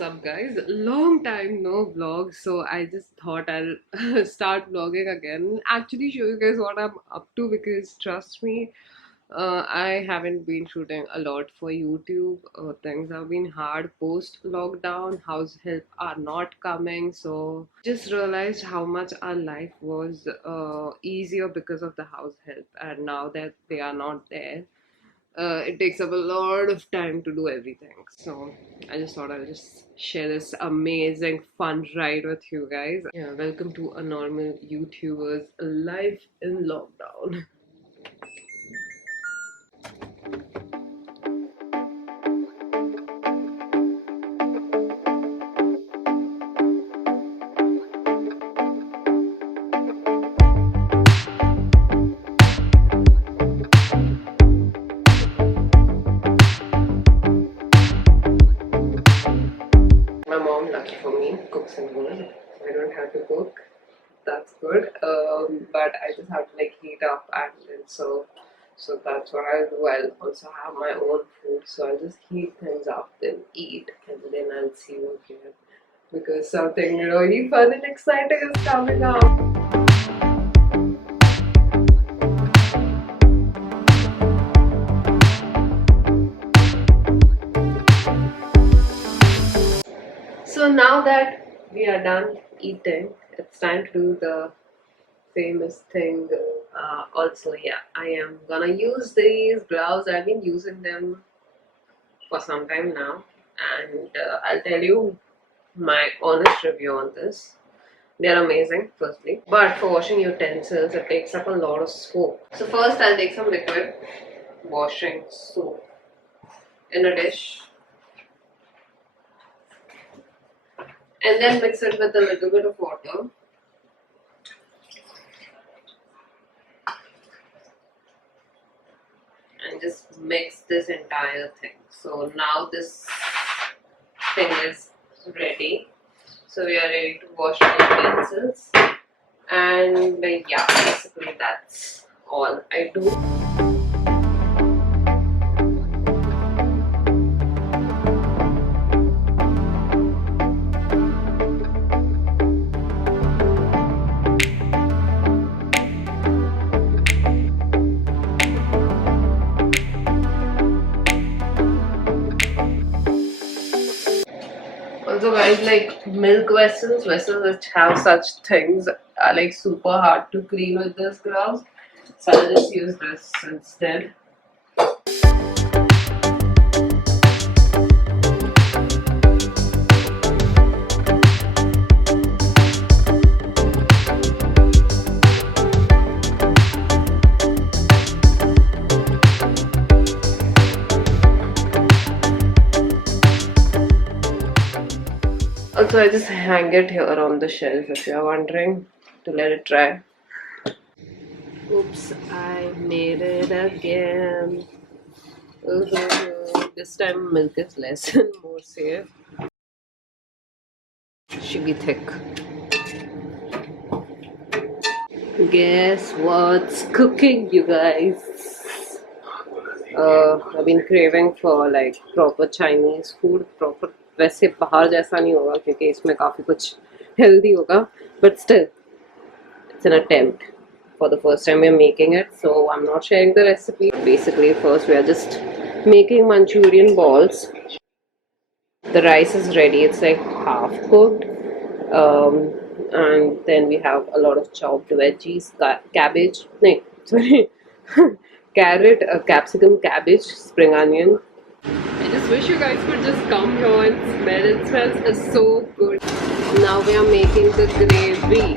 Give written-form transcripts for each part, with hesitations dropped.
What's up, guys? Long time no vlog, so I just thought I'll start vlogging again. Actually, show you guys what I'm up to because trust me, I haven't been shooting a lot for YouTube. Things have been hard post lockdown. House help are not coming, so just realized how much our life was easier because of the house help, and now that they are not there, it takes up a lot of time to do everything. So I just thought I'll just share this amazing fun ride with you guys. Yeah, welcome to a normal YouTuber's life in lockdown. My mom, lucky for me, cooks in home. I don't have to cook. That's good. But I just have to like heat up and then so that's what I'll do. I'll also have my own food, so I'll just heat things up, then eat, and then I'll see you again because something really fun and exciting is coming up. So now that we are done eating, it's time to do the famous thing. Also, yeah, I am gonna use these gloves. I've been using them for some time now, and I'll tell you my honest review on this. They're amazing, firstly, but for washing utensils, it takes up a lot of soap. So first, I'll take some liquid washing soap in a dish, and then mix it with a little bit of water. And just mix this entire thing. So now this thing is ready. So we are ready to wash the utensils. And yeah, basically that's all I do. Also, guys, like milk vessels which have such things are like super hard to clean with this gloves. So I'll just use this instead. Also, I just hang it here on the shelf if you are wondering, to let it dry. Oops, I made it again. This time milk is less and more safe. Should be thick. Guess what's cooking, you guys? I've been craving for like proper Chinese food, proper. वैसे बाहर जैसा नहीं होगा क्योंकि इसमें काफ़ी कुछ healthy होगा, but still it's an attempt. For the first time we are making it, so I'm not sharing the recipe. Basically, first we are just making Manchurian balls. The rice is ready, it's like half cooked, and then we have a lot of chopped veggies, cabbage, no, sorry, carrot, capsicum, cabbage, spring onion. I just wish you guys could just come here and smell it. It smells so good. Now we are making the gravy.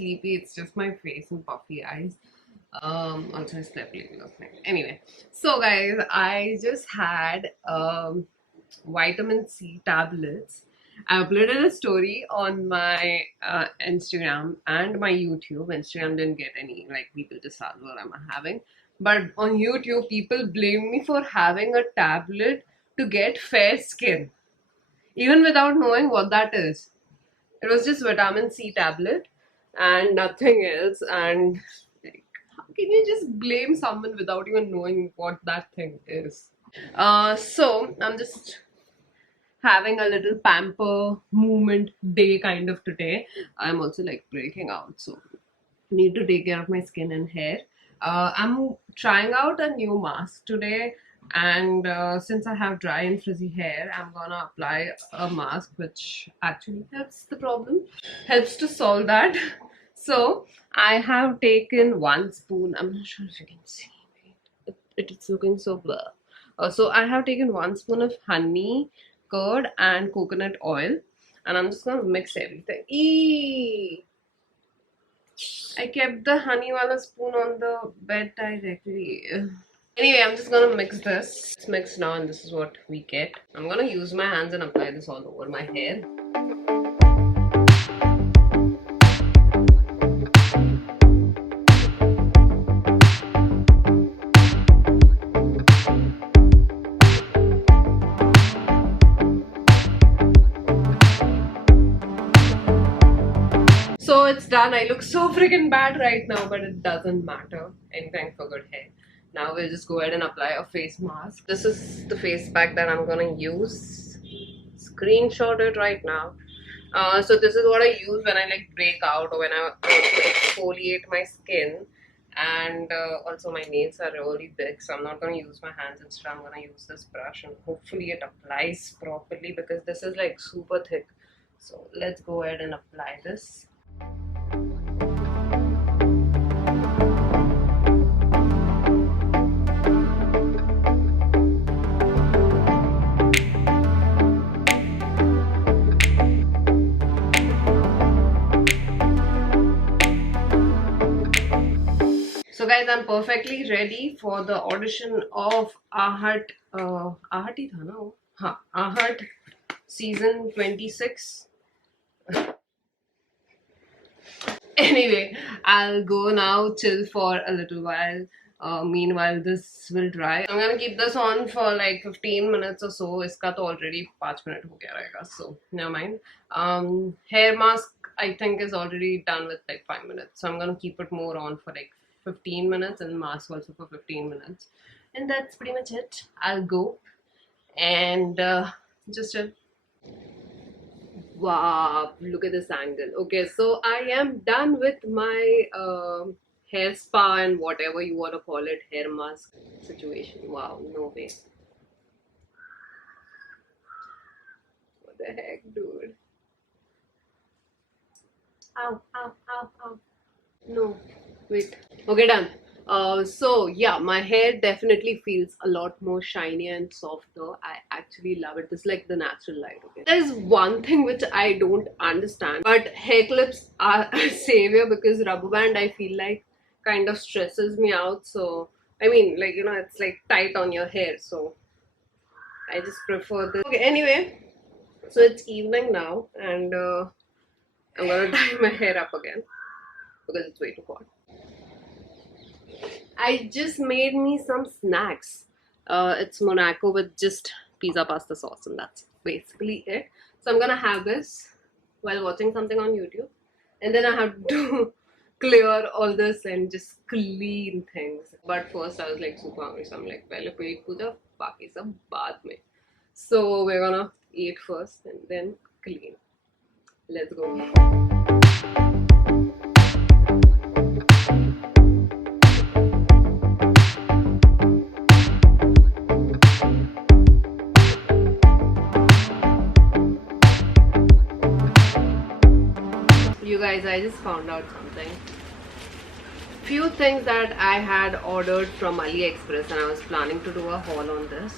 sleepy. It's just my face and puffy eyes. Also I slept late last night. Anyway, so guys, I just had vitamin C tablets. I uploaded a story on my Instagram and my YouTube. Instagram didn't get any, like, people just asked what am I having. But on YouTube, people blame me for having a tablet to get fair skin, even without knowing what that is. It was just vitamin C tablet and nothing else. And like, how can you just blame someone without even knowing what that thing is? So I'm just having a little pamper movement day kind of today. I'm also like breaking out, so need to take care of my skin and hair. I'm trying out a new mask today, and since I have dry and frizzy hair, I'm gonna apply a mask which actually helps the problem, helps to solve that. So I have taken 1 spoon. I'm not sure if you can see. It's looking so blur. So I have taken 1 spoon of honey, curd, and coconut oil, and I'm just gonna mix everything. Eee! I kept the honey wala spoon on the bed directly. Anyway, I'm just gonna mix this. It's mixed now, and this is what we get. I'm gonna use my hands and apply this all over my hair. So it's done. I look so freaking bad right now, but it doesn't matter. Anything for good hair. Now we'll just go ahead and apply a face mask. This is the face pack that I'm gonna use. Screenshot it right now. So this is what I use when I like break out or when I want to exfoliate my skin. And also my nails are really big, so I'm not gonna use my hands. Instead, I'm gonna use this brush, and hopefully it applies properly because this is like super thick. So let's go ahead and apply this. So guys, I'm perfectly ready for the audition of Ahat. Ahati tha na wo? Ha, Ahat season 26. Anyway, I'll go now, chill for a little while. Meanwhile, this will dry. I'm gonna keep this on for like 15 minutes or so. Iska to already 5 minutes ho gaya rahega, so never mind. Hair mask I think is already done with like 5 minutes, so I'm gonna keep it more on for like 15 minutes and mask also for 15 minutes. And that's pretty much it. I'll go and just chill. Wow, look at this angle. Okay, so I am done with my hair spa and whatever you want to call it, hair mask situation. Wow, no way. What the heck, dude? Ow, ow, ow, ow. No, wait. Okay, done. So yeah, my hair definitely feels a lot more shinier and softer. I actually love it. This is like the natural light. Okay, there's one thing which I don't understand, but hair clips are a savior because rubber band I feel like kind of stresses me out. So I mean, like, you know, it's like tight on your hair, so I just prefer this. Okay, anyway, so it's evening now, and I'm gonna dye my hair up again because it's way too hot. I just made me some snacks. It's Monaco with just pizza pasta sauce, and that's basically it. So I'm gonna have this while watching something on YouTube, and then I have to clear all this and just clean things. But first I was like super hungry, so I'm like, pehle pet puja, baki sab baad mein. So we're gonna eat first and then clean. Let's go. You guys, I just found out something. Few things that I had ordered from AliExpress, and I was planning to do a haul on this,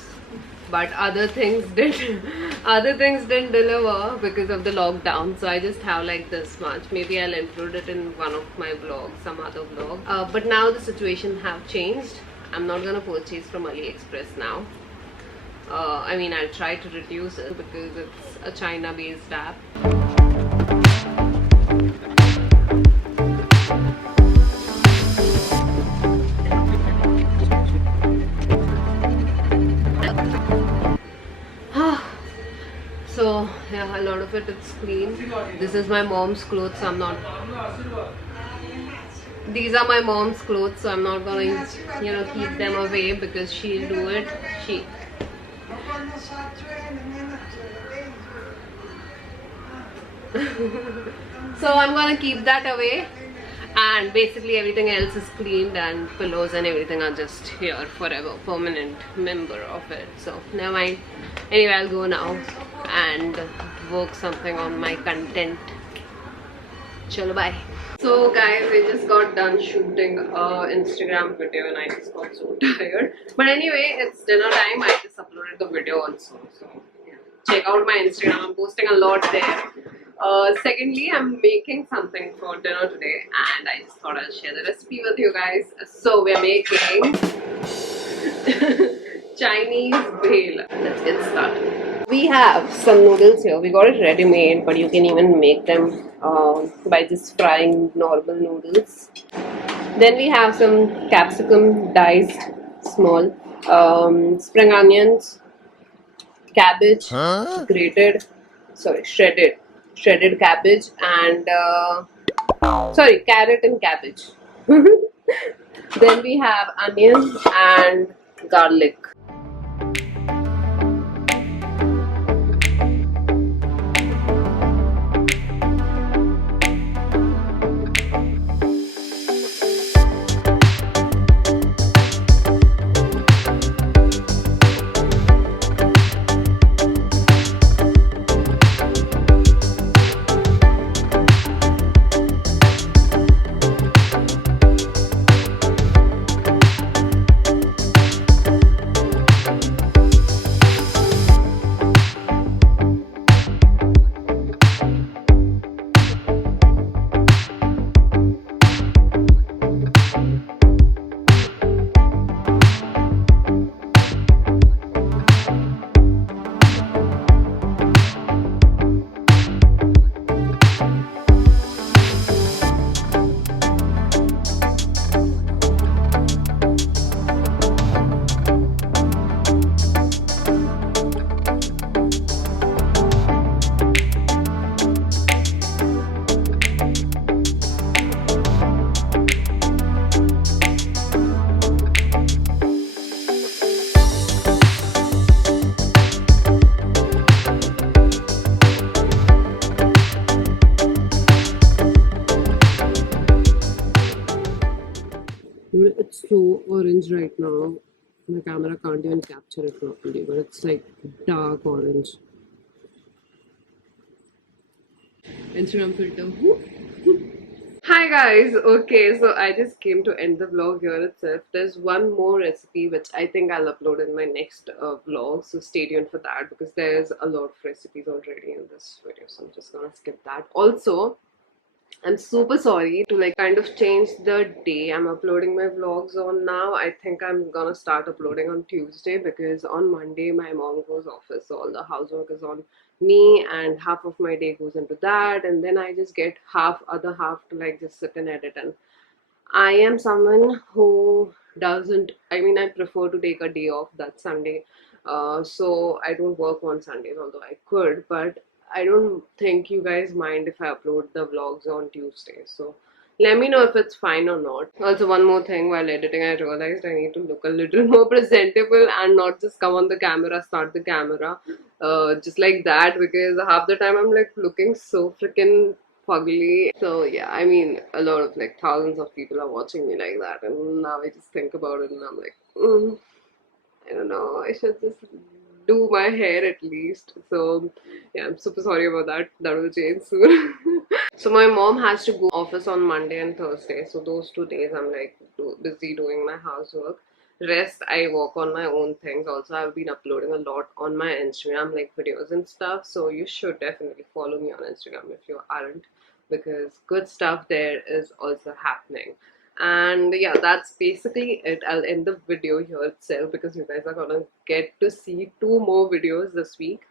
but other things didn't other things didn't deliver because of the lockdown. So I just have like this much. Maybe I'll include it in one of my vlogs, some other vlog. But now the situation have changed. I'm not gonna purchase from AliExpress now. I mean, I'll try to reduce it because it's a China based app. So yeah, a lot of it's clean. This is my mom's clothes, so I'm not. These are my mom's clothes, so I'm not gonna, keep them away because she'll do it. So I'm gonna keep that away, and basically everything else is cleaned, and pillows and everything are just here forever, permanent member of it. So never mind. Anyway, I'll go now and work something on my content. Chalo, bye. So guys, we just got done shooting a Instagram video and I just got so tired. But anyway, it's dinner time. I just uploaded the video also. So yeah, check out my Instagram. I'm posting a lot there. Secondly, I'm making something for dinner today and I just thought I'll share the recipe with you guys. So we're making Chinese bhel. Let's get started. We have some noodles here. We got it ready made, but you can even make them by just frying normal noodles. Then we have some capsicum diced small, spring onions, cabbage shredded cabbage, and carrot and cabbage. Then we have onion and garlic. It's so orange right now. My camera can't even capture it properly, but it's like dark orange. Instagram filter. Hi guys, okay, so I just came to end the vlog here itself. There's one more recipe which I think I'll upload in my next vlog, so stay tuned for that because there's a lot of recipes already in this video, so I'm just gonna skip that. Also, I'm super sorry to like kind of change the day I'm uploading my vlogs on now. I think I'm gonna start uploading on Tuesday because on Monday my mom goes office, so all the housework is on me and half of my day goes into that, and then I just get other half to like just sit and edit. And I am someone who doesn't, I mean, I prefer to take a day off that Sunday. So I don't work on Sundays, although I could, but I don't think you guys mind if I upload the vlogs on Tuesday. So let me know if it's fine or not. Also, one more thing, while editing, I realized I need to look a little more presentable and not just come on the camera, start the camera, just like that, because half the time I'm like looking so freaking fugly. So yeah, I mean, a lot of like thousands of people are watching me like that, and now I just think about it and I'm like, I don't know, I should just do my hair at least. So yeah, I'm super sorry about that. That will change soon. So my mom has to go office on Monday and Thursday. So those 2 days I'm like busy doing my housework. Rest I work on my own things. Also I've been uploading a lot on my Instagram like videos and stuff. So you should definitely follow me on Instagram if you aren't, because good stuff there is also happening. And yeah, that's basically it. I'll end the video here itself because you guys are gonna get to see 2 more videos this week.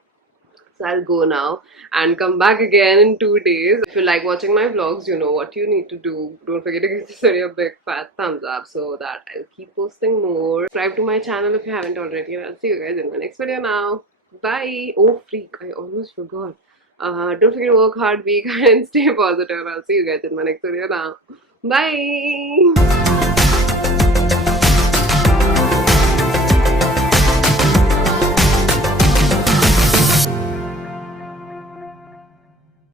So I'll go now and come back again in 2 days. If you like watching my vlogs, you know what you need to do. Don't forget to give this video a big fat thumbs up so that I'll keep posting more. Subscribe to my channel if you haven't already, and I'll see you guys in my next video now. Bye! Oh freak, I almost forgot. Don't forget to work hard, be kind, and stay positive. I'll see you guys in my next video now. Bye!